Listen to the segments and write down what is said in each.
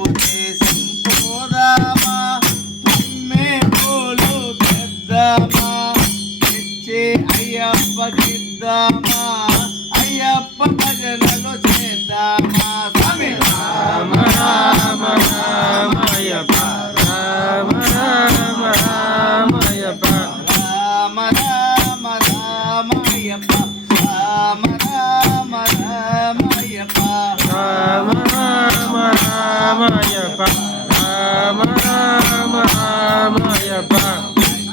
తప్పు చేసి పోదామా తుమ్మే పూలు తెద్దామా తెచ్చే అయ్యప్పకిద్దామా అయ్యప్ప భజనలు చేద్దామా స్వామి రామ రామ రామయ్యప్ప రామ రామ రామయ్యప్ప రామ రామ రామయ్యప్ప రామ రామ రామయ్యప్ప రామ రామ రామయ్యప్ప రామ రామ రామయ్యప్ప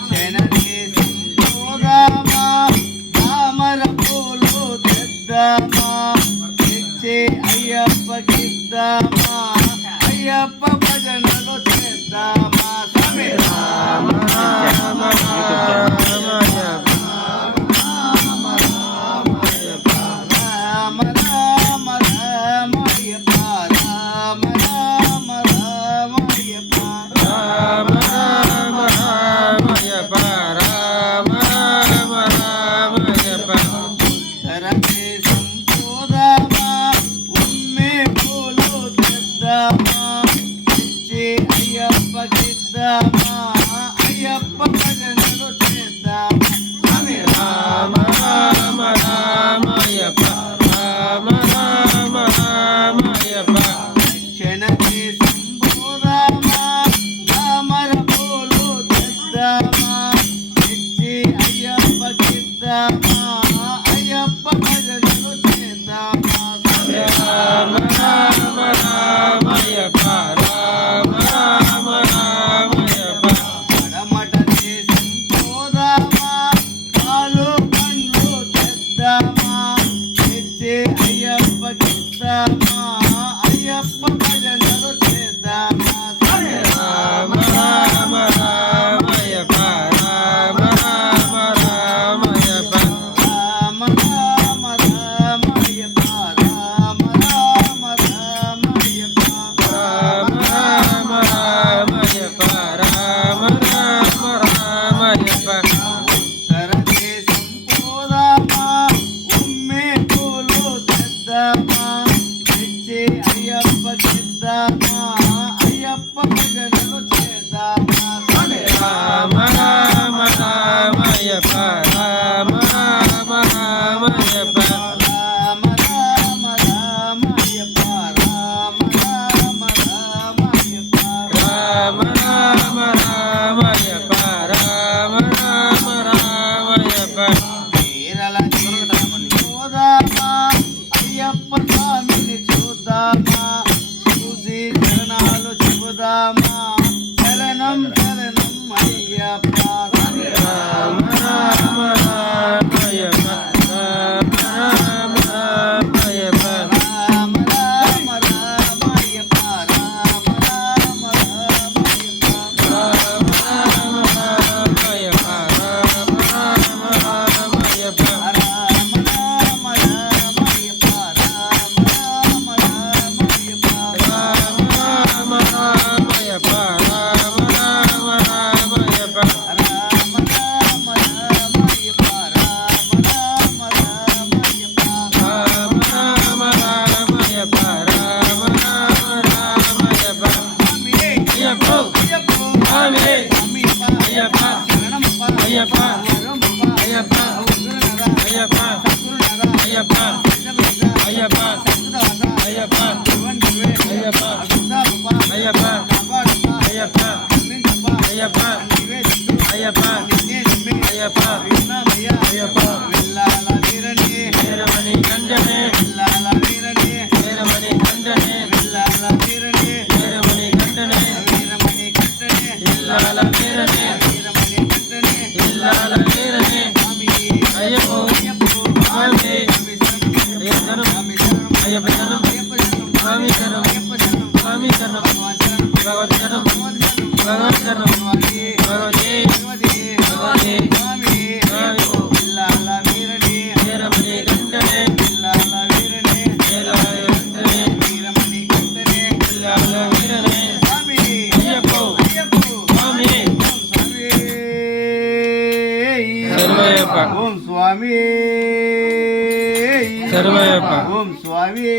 శనదేశం పోదామా తామర పూలు తెద్దామా తెచ్చే అయ్యప్పకిద్దామా అయ్యప్ప భజనలు చేద్దామా స్వామి రామ రామ రామయ్యప్ప రామ రామ రామయ్యప్ప రామ రామ రామయ్యప్ప రామ రామ రామయ్యప్ప రామ రామ రామయ్యప్ప ఉత్తరదేశం పోదామా ఉమ్మే పూలు తెద్దామా తెచ్చే అయ్యప్పకిద్దామా అయ్యప్ప భజనలు చేద్దామా స్వామి రామ రామ రామయ్యప్ప రామ రామ రామయ్యప్ప దక్షిణ దేశం పోదామా తామర పూలు తెద్దామా తెచ్చి అయ్యప్పకిద్దామా అయ్యప్ప భజనలు చేద్దామా స్వామి రామ రామ రామయ్యప్ప రామ రామ రామయ్యప్ప పడమట దేశం పోదామా పాలు పండ్లు తెద్దామా తెచ్చి అయ్యప్పకిద్దామా అయ్యప్ప భజనలు చేద్దామా స్వామి రామ రామ రామయ్యప్ప రామ రామ రామయ్యప్ప రామ రామ రామయ్యప్ప రామ రామ రామయ్యప్ప రామ రామ రామయ్యప్ప రామ రామ రామయ్యప్ప ఉత్తర దేశం పోదామా ఉమ్మే పూలు తెద్దామా తెచ్చి అయ్యప్పకిద్దామా అయ్యప్ప భజనలు చేద్దామా స్వామి రామ రామ రామయ్యప్ప రామ రామ రామయ్యప్ప రామ రామ రామయ్యప్ప రామ రామ రామయ్యప్ప రామ రామ రామయ్యప్ప రామ రామ రామయ్యప్ప కేరళ దేశం పోదామా అయ్యప్ప స్వామిని చూద్దామా చూసి చరణాలు చెబుదామా శరణం శరణం అయ్యప్ప రామ రామ రామయ్యప్ప రామ రామ రామయ్యప్ప రామ రామ రామయ్యప్ప రామ రామ రామయ్యప్ప రామ రామ రామయ్యప్ప రామ రామ రామయ్యప్ప రామ రామ రామయ్యప్ప రామ రామ రామయ్యప్ప రామ రామ రామయ్యప్ప రామ రామ రామయ్యప్ప రామ రామ రామయ్యప్ప రామ రామ రామయ్యప్ప రామ రామ రామయ్యప్ప రామ రామ రామయ్యప్ప స్వామియే అయ్యప్ప అయ్యప్ప స్వామియే అయ్యప్ప అయ్యప్ప శరణమప్ప అయ్యప్ప వరమప్ప అయ్యప్ప ఉగ్రనర అయ్యప్ప సత్తునర అయ్యప్ప పెద్దపెద్ద అయ్యప్ప సత్తుదాస అయ్యప్ప శివన్నివే అయ్యప్ప అగుదాపప్ప అయ్యప్ప కాపాడప్ప అయ్యప్ప కరుణించప్ప అయ్యప్ప నీవే దిక్కు అయ్యప్ప నిన్నే నమ్మి అయ్యప్ప విన్నామయ్య అయ్యప్ప వెళ్ళాల వీరని వీరమణి కంఠనే వెళ్ళాల వీరని వీరమణి కంఠనే వెళ్ళాల వీరని వీరమణి కంఠనే వీరమణి కట్టనే ఇల్లాల వీరనే వీరమణి కట్టనే ఇల్లాల వీరనే స్వామి అయ్యప్ప అయ్యప్ప స్వామి స్వామి శరణం అయ్యప్ప శరణం అయ్యప్ప శరణం స్వామి శరణం అయ్యప్ప శరణం స్వామి శరణం భగవాన్ శరణం భగవత్ శరణం భగవద్ శరణం భగవత్ శరణం భగవతి భగవతి భగవతి భగవతి స్వామి స్వామి వెళ్ళాల వీరని వీరమణి కంఠనే వెళ్ళాల వీరని ఇల్లాల కంఠనే వీరమణి కట్టనే ఇల్లాల వీరనే స్వామి అయ్యప్ప అయ్యప్ప స్వామి ఓం స్వామి శరణమయ్యప్ప ఓం స్వామి